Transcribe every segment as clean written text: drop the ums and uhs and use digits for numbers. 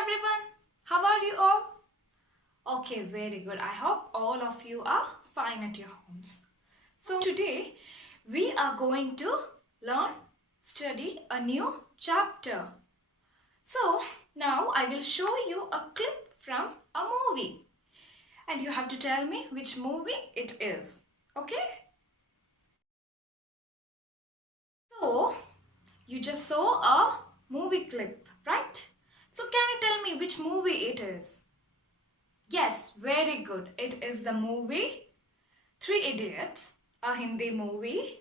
everyone, how are you all? Okay, very good. I hope all of you are fine at your homes. So today we are going to study a new chapter. So now I will show you a clip from a movie and you have to tell me which movie it is. Okay? So you just saw a movie clip, right? So can you tell me which movie it is? Yes, very good. It is the movie Three Idiots, a Hindi movie.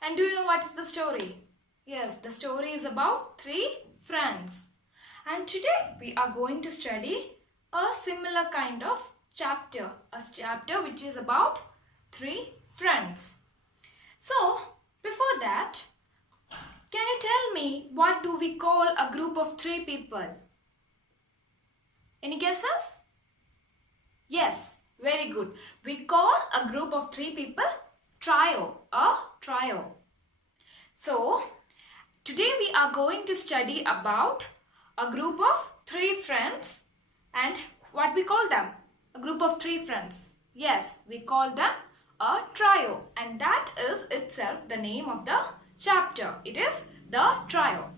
And do you know what is the story? Yes, the story is about three friends. And today we are going to study a similar kind of chapter. A chapter which is about three friends. So, before that, can you tell me what do we call a group of three people? Any guesses? Yes, very good. We call a group of three people trio, a trio. So, today we are going to study about a group of three friends and what we call them? A group of three friends. Yes, we call them a trio and that is itself the name of the chapter. It is the trio.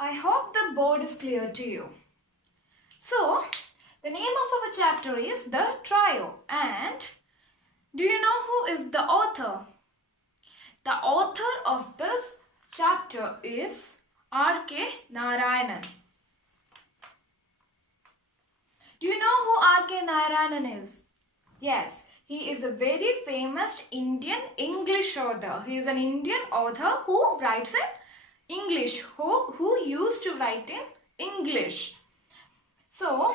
I hope the board is clear to you. So, the name of our chapter is the trio and do you know who is the author? The author of this chapter is R.K. Narayanan. Do you know who R.K. Narayanan is? Yes, he is a very famous Indian English author. He is an Indian author who writes in English, who used to write in English. So,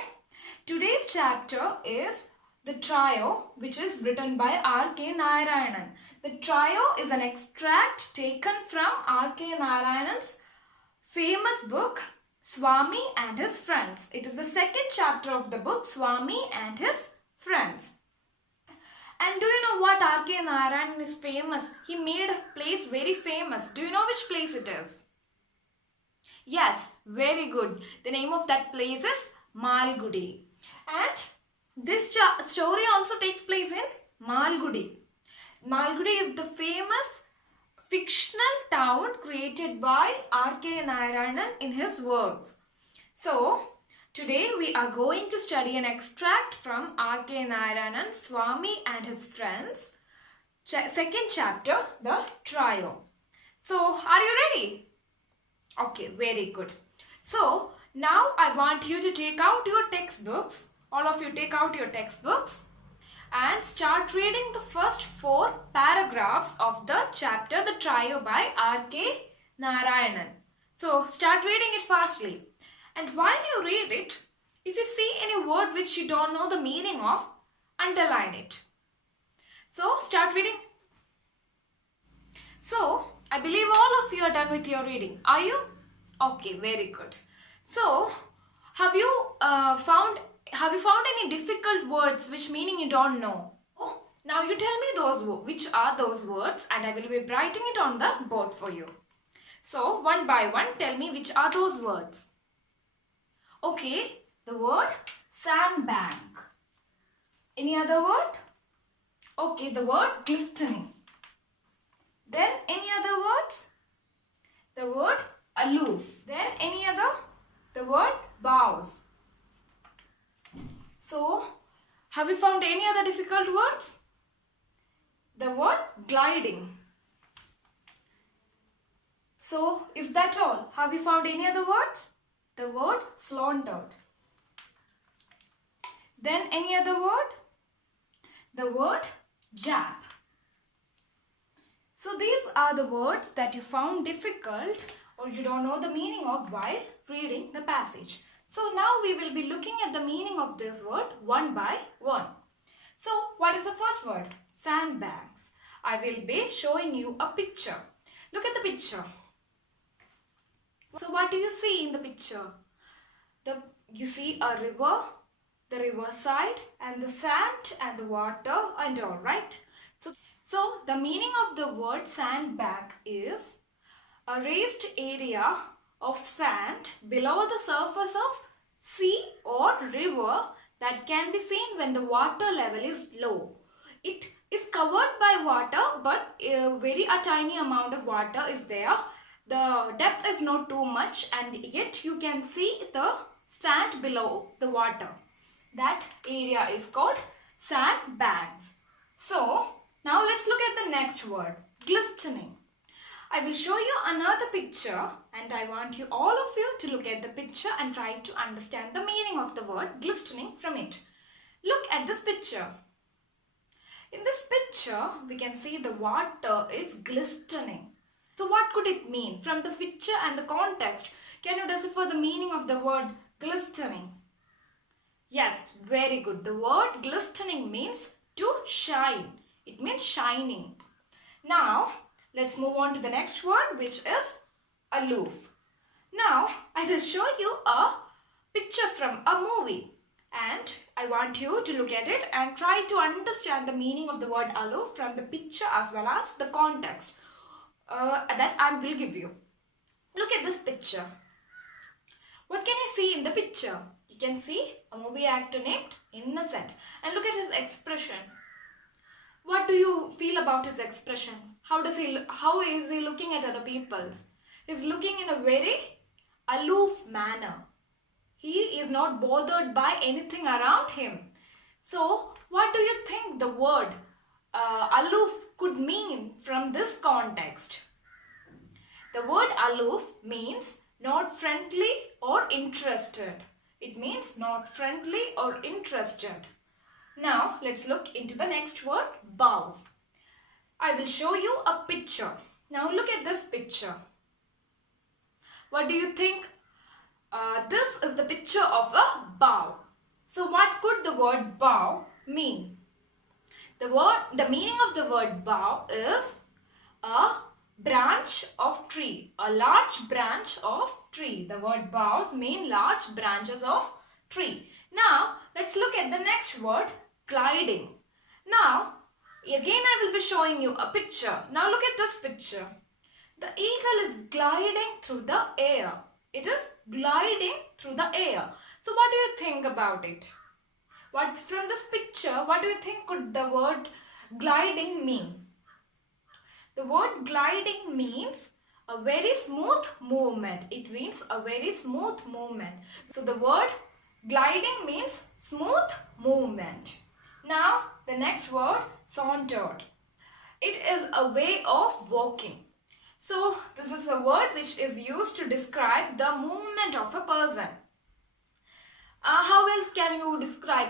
today's chapter is the trio which is written by R.K. Narayanan. The trio is an extract taken from R.K. Narayanan's famous book Swami and His Friends. It is the second chapter of the book Swami and His Friends. And do you know what R.K. Narayanan is famous? He made a place very famous. Do you know which place it is? Yes, very good. The name of that place is Malgudi. And this story also takes place in Malgudi. Malgudi is the famous fictional town created by R.K. Narayanan in his works. So, today we are going to study an extract from R.K. Narayanan's Swami and His Friends, second chapter, the trio. So, are you ready? Okay, very good. So, now I want you to take out your textbooks. All of you take out your textbooks and start reading the first 4 paragraphs of the chapter The Trio by R.K. Narayanan. So start reading it fastly. And while you read it, if you see any word which you don't know the meaning of, underline it. So start reading. So I believe all of you are done with your reading. Are you? Okay, very good. So have you found any difficult words which meaning you don't know? Oh, now you tell me which are those words and I will be writing it on the board for you. So one by one tell me which are those words. Okay, the word sandbank. Any other word? Okay, the word glistening. Then any other words? The word aloof. Then any other? The word bows. So, have you found any other difficult words? The word gliding. So, is that all? Have you found any other words? The word slauntered. Then any other word? The word jab. So, these are the words that you found difficult or you don't know the meaning of while reading the passage. So now we will be looking at the meaning of this word one by one. So what is the first word? Sandbanks. I will be showing you a picture. Look at the picture. So what do you see in the picture? You see a river, the river side and the sand and the water and all, right? So the meaning of the word sandbank is a raised area of sand below the surface of sea or river that can be seen when the water level is low. It is covered by water, but a tiny amount of water is there. The depth is not too much, and yet you can see the sand below the water. That area is called sandbanks. So now let's look at the next word, glistening. I will show you another picture, and I want you, all of you, to look at the picture and try to understand the meaning of the word glistening from it. Look at this picture. In this picture, we can see the water is glistening. So what could it mean? From the picture and the context, can you decipher the meaning of the word glistening? Yes, very good. The word glistening means to shine. It means shining. Now, let's move on to the next word, which is aloof. Now, I will show you a picture from a movie, and I want you to look at it and try to understand the meaning of the word aloof from the picture as well as the context that I will give you. Look at this picture. What can you see in the picture? You can see a movie actor named Innocent, and look at his expression. What do you feel about his expression? How is he looking at other people? He's looking in a very aloof manner. He is not bothered by anything around him. So, what do you think the word aloof could mean from this context? The word aloof means not friendly or interested. It means not friendly or interested. Now, let's look into the next word, bows. I will show you a picture. Now, look at this picture. What do you think? This is the picture of a bow. So, what could the word bow mean? The meaning of the word bow is a branch of tree, a large branch of tree. The word bows mean large branches of tree. Now, let's look at the next word, gliding. Now, again I will be showing you a picture. Now, look at this picture. The eagle is gliding through the air. It is gliding through the air. So, what do you think about it? From this picture, what do you think could the word gliding mean? The word gliding means a very smooth movement. It means a very smooth movement. So, the word gliding means smooth movement. Now, the next word, sauntered. It is a way of walking. So, this is a word which is used to describe the movement of a person. How else can you describe?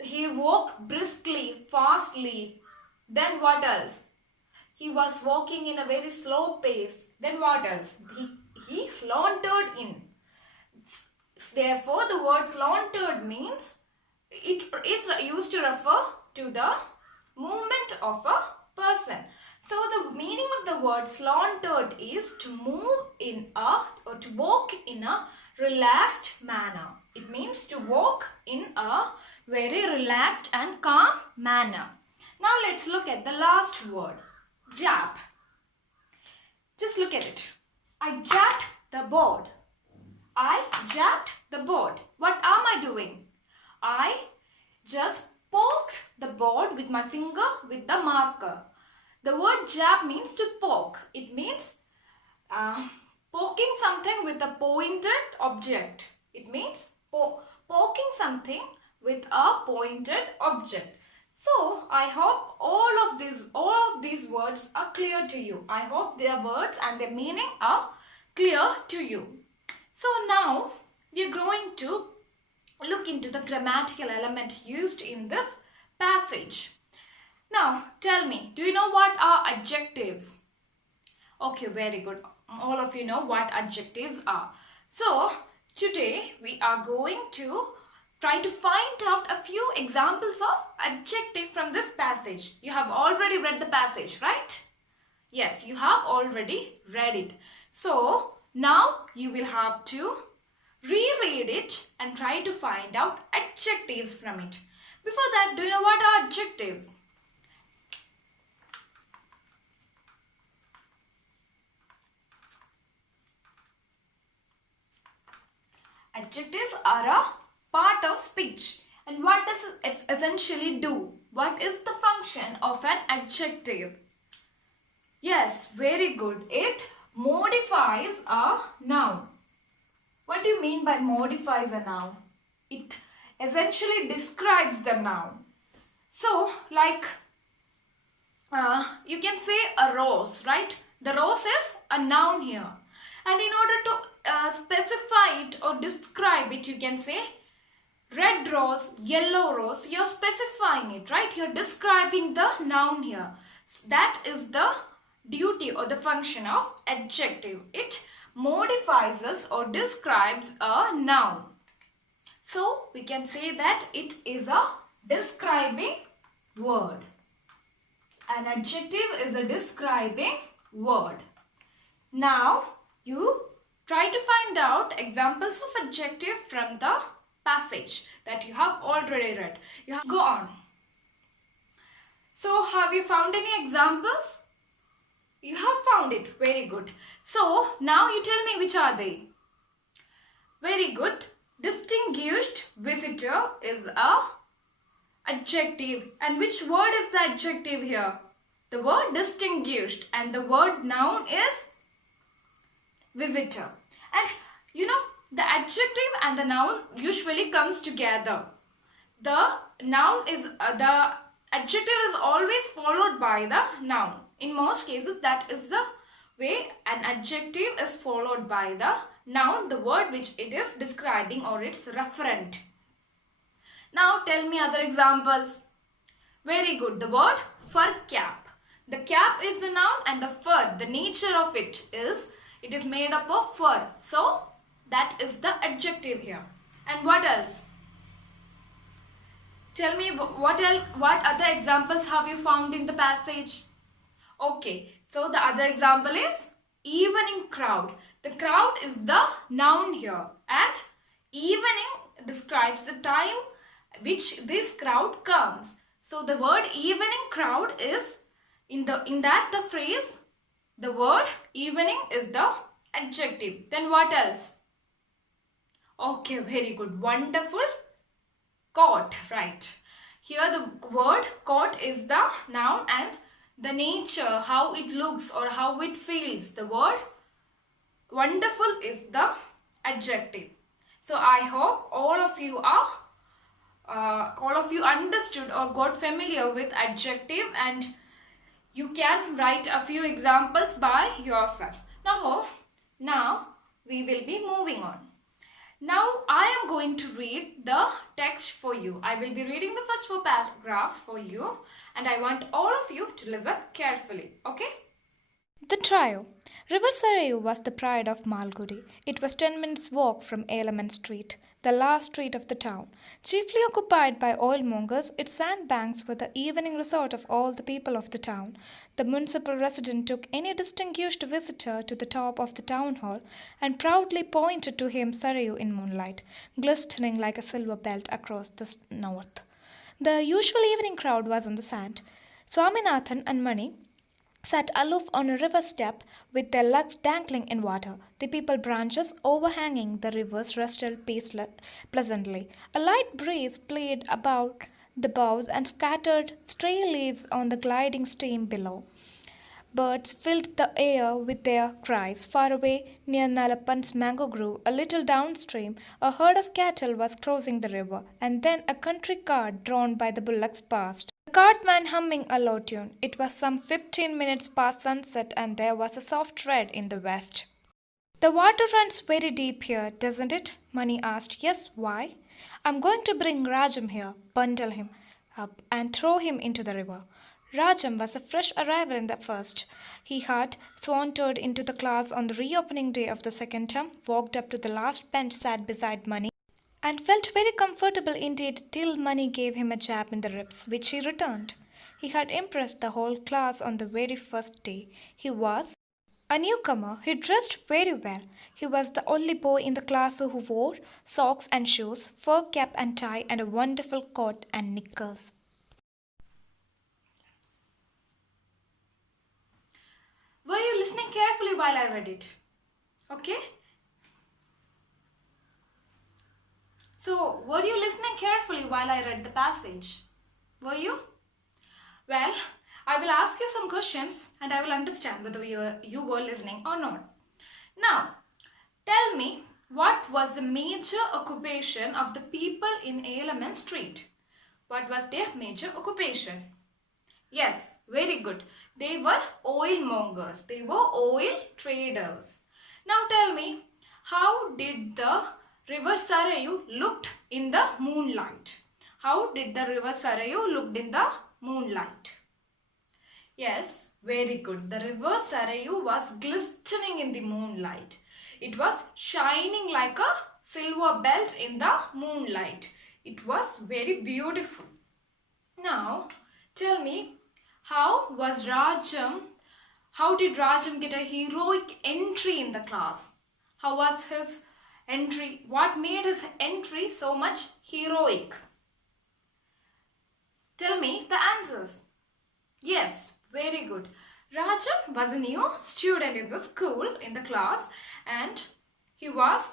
He walked briskly, fastly. Then what else? He was walking in a very slow pace. Then what else? He sauntered in. Therefore, the word sauntered means it is used to refer to the movement of a person. So, the meaning of the word sauntered is to move in to walk in a relaxed manner. It means to walk in a very relaxed and calm manner. Now, let's look at the last word, jab. Just look at it. I jabbed the board. I jabbed the board. What am I doing? I just poked the board with my finger with the marker. The word jab means to poke. It means poking something with a pointed object. It means poking something with a pointed object. So, I hope all of these words are clear to you. I hope their words and their meaning are clear to you. So, now we are going to look into the grammatical element used in this passage. Now, tell me, do you know what are adjectives? Okay, very good. All of you know what adjectives are. So, today we are going to try to find out a few examples of adjective from this passage. You have already read the passage, right? Yes, you have already read it. So, now you will have to reread it and try to find out adjectives from it. Before that, do you know what are adjectives? Adjectives are a part of speech. And what does it essentially do? What is the function of an adjective? Yes, very good. It modifies a noun. What do you mean by modifies a noun? It essentially describes the noun. So, like you can say a rose, right? The rose is a noun here. And in order to specify it or describe it, you can say red rose, yellow rose. You're specifying it, right? You're describing the noun here. So that is the duty or the function of adjective. It modifies us or describes a noun. So we can say that it is a describing word. An adjective is a describing word. Now you try to find out examples of adjective from the passage that you have already read. You have go on. So have you found any examples? You have found it. Very good. So now you tell me which are they. Very good. Distinguished visitor is a adjective. And which word is the adjective here? The word distinguished, and the word noun is visitor. And you know, the adjective and the noun usually comes together. The noun is the adjective is always followed by the noun. In most cases, that is the way an adjective is followed by the noun, the word which it is describing or its referent. Now tell me other examples. Very good. The word fur cap. The cap is the noun and the fur, the nature of it is made up of fur. So that is the adjective here. And what else? Tell me what other examples have you found in the passage? Okay, so the other example is evening crowd. The crowd is the noun here, and evening describes the time which this crowd comes. So the word evening crowd is in that the phrase, the word evening is the adjective. Then what else? Okay, very good. Wonderful. Court, right. Here the word court is the noun and the nature, how it looks or how it feels. The word wonderful is the adjective. So I hope all of you understood or got familiar with adjective, and you can write a few examples by yourself. Now we will be moving on. Now I am going to read the text for you. I will be reading the first 4 paragraphs for you, and I want all of you to listen carefully. Okay? The trio. River Sarayu was the pride of Malgudi. It was 10 minutes' walk from Ailman Street, the last street of the town. Chiefly occupied by oilmongers, its sandbanks were the evening resort of all the people of the town. The municipal resident took any distinguished visitor to the top of the town hall and proudly pointed to him Sarayu in moonlight, glistening like a silver belt across the north. The usual evening crowd was on the sand. Swaminathan and Mani sat aloof on a river step with their legs dangling in water. The peepal branches overhanging the rivers rested pleasantly. A light breeze played about the boughs and scattered stray leaves on the gliding stream below. Birds filled the air with their cries. Far away, near Nalappan's mango grove, a little downstream, a herd of cattle was crossing the river, and then a country cart drawn by the bullocks passed. The cartman humming a low tune. It was some 15 minutes past sunset, and there was a soft red in the west. "The water runs very deep here, doesn't it?" Mani asked. "Yes, why?" "I'm going to bring Rajam here, bundle him up, and throw him into the river." Rajam was a fresh arrival in the first. He had sauntered into the class on the reopening day of the second term, walked up to the last bench, sat beside Mani, and felt very comfortable indeed till Mani gave him a jab in the ribs, which he returned. He had impressed the whole class on the very first day. He was a newcomer. He dressed very well. He was the only boy in the class who wore socks and shoes, fur cap and tie, and a wonderful coat and knickers. Were you listening carefully while I read it? Okay? So, were you listening carefully while I read the passage? Were you? Well, I will ask you some questions and I will understand whether you were listening or not. Now, tell me, what was the major occupation of the people in Ailman Street? What was their major occupation? Yes, very good. They were oil mongers. They were oil traders. Now tell me, how did the river Sarayu looked in the moonlight? How did the river Sarayu looked in the moonlight? Yes, very good. The river Sarayu was glistening in the moonlight. It was shining like a silver belt in the moonlight. It was very beautiful. Now, tell me, how did Rajam get a heroic entry in the class? How was his entry? What made his entry so much heroic? Tell me the answers. Yes, very good. Rajam was a new student in the school, in the class, and he was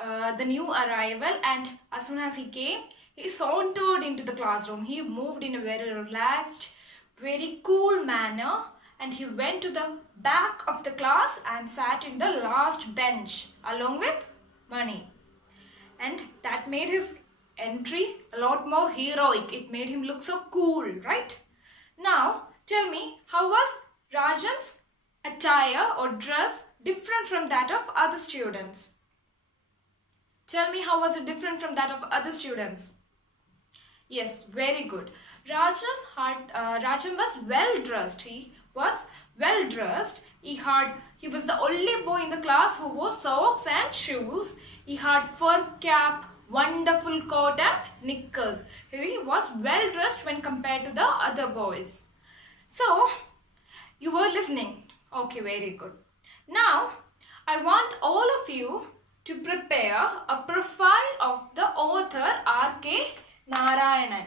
the new arrival, and as soon as he came, he sauntered into the classroom. He moved in a very relaxed, very cool manner, and he went to the back of the class and sat in the last bench along with Mani. And that made his entry a lot more heroic. It made him look so cool, right? Now, tell me, how was Rajam's attire or dress different from that of other students? Tell me, how was it different from that of other students? Yes, very good. Rajam was well dressed. He was well dressed. He was the only boy in the class who wore socks and shoes. He had fur cap, wonderful coat and knickers. He was well dressed when compared to the other boys. So, you were listening. Okay, very good. Now, I want all of you to prepare a profile of the author R.K. Narayanan.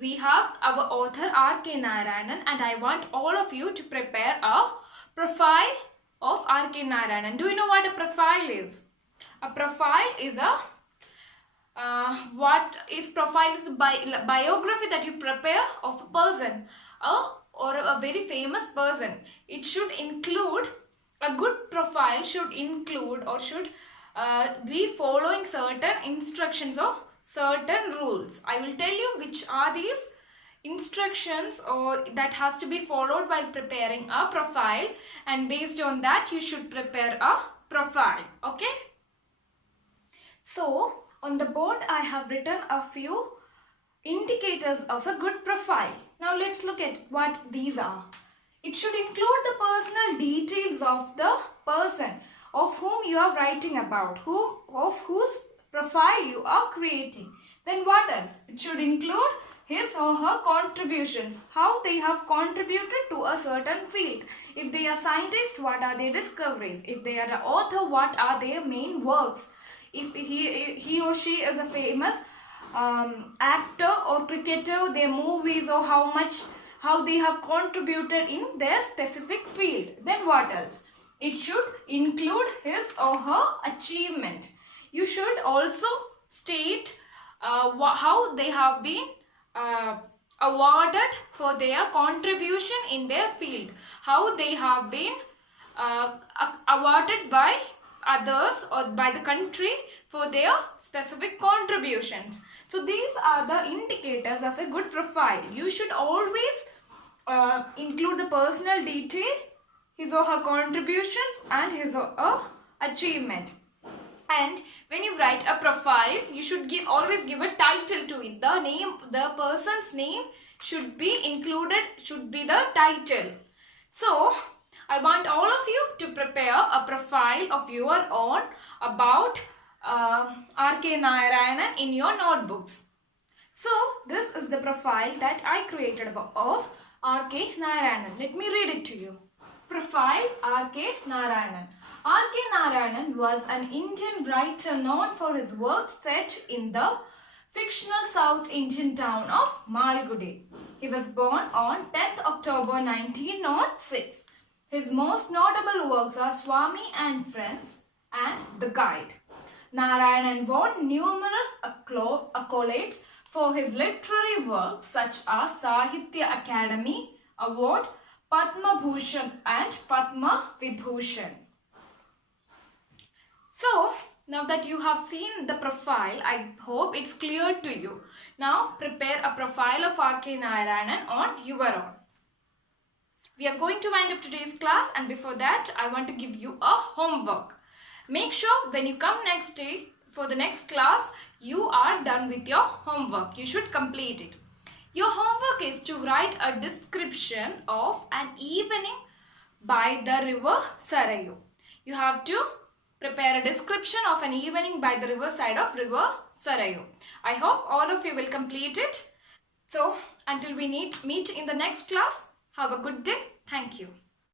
We have our author R.K. Narayanan, and I want all of you to prepare a profile of R.K. Narayanan. Do you know what a profile is? A profile is a biography that you prepare of a person or a very famous person. It should include, a good profile should include or should be following certain instructions or certain rules. I will tell you which are these instructions or that has to be followed while preparing a profile, and based on that you should prepare a profile. Okay? So, on the board I have written a few indicators of a good profile. Now let's look at what these are. It should include the personal details of the person of whom you are writing about, of whose profile you are creating. Then what else? It should include his or her contributions, how they have contributed to a certain field. If they are scientists, what are their discoveries? If they are an author, what are their main works? If he or she is a famous actor or cricketer, their movies, or how they have contributed in their specific field. Then what else? It should include his or her achievement. You should also state how they have been awarded for their contribution in their field, how they have been awarded by others or by the country for their specific contributions. So these are the indicators of a good profile. You should always include the personal detail, his or her contributions, and his or her achievement. And when you write a profile, you should always give a title to it. The person's name should be included, should be the title. So, I want all of you to prepare a profile of your own about R.K. Narayanan in your notebooks. So, this is the profile that I created of R.K. Narayanan. Let me read it to you. Profile R.K. Narayanan. R.K. Narayanan was an Indian writer known for his works set in the fictional South Indian town of Malgudi. He was born on 10th October 1906. His most notable works are Swami and Friends and The Guide. Narayanan won numerous accolades for his literary works such as Sahitya Academy Award, Padma Bhushan and Padma Vibhushan. So, now that you have seen the profile, I hope it's clear to you. Now, prepare a profile of R.K. Narayanan on your own. We are going to wind up today's class, and before that, I want to give you a homework. Make sure when you come next day for the next class, you are done with your homework. You should complete it. Your homework is to write a description of an evening by the river Sarayu. You have to prepare a description of an evening by the riverside of river Sarayu. I hope all of you will complete it. So, until we meet in the next class, have a good day. Thank you.